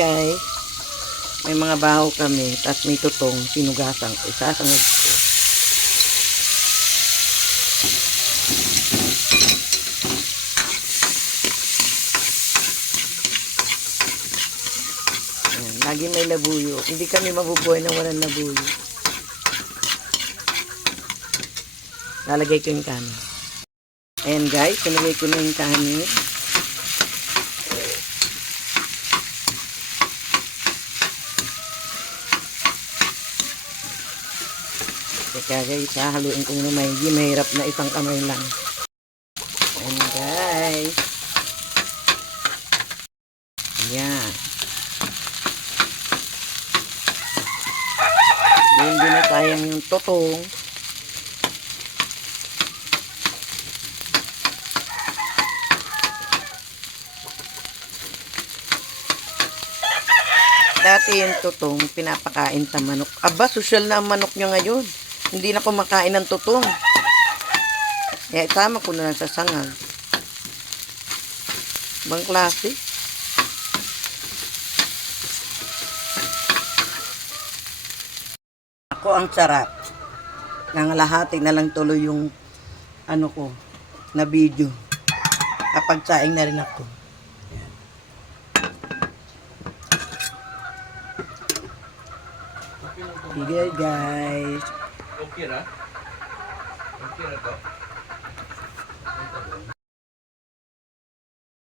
guys. May mga baho kami. Tapos may tutong. Sinugasan ko. Isasangag ko. Ayan, lagi may labuyo. Hindi kami mabubuhay nang walang labuyo. Lalagay ko yung kanin. Ayan guys, sinagay ko na yung kanin. Teka guys, haluin ko na may mahirap na isang kamay lang. Ayan guys. Ayan. Hindi na sayang yung totong. Dati yung tutong, pinapakain sa manok. Aba, sosyal na ang manok nyo ngayon. Hindi na kumakain ng tutong. Kaya isama ko na lang sa sangag. Bang klase? Ako ang sarap. Nangalahati na lang tuloy yung ano ko, na video. Kapag saing na rin ako. Sige guys. Okay na? Okay na to?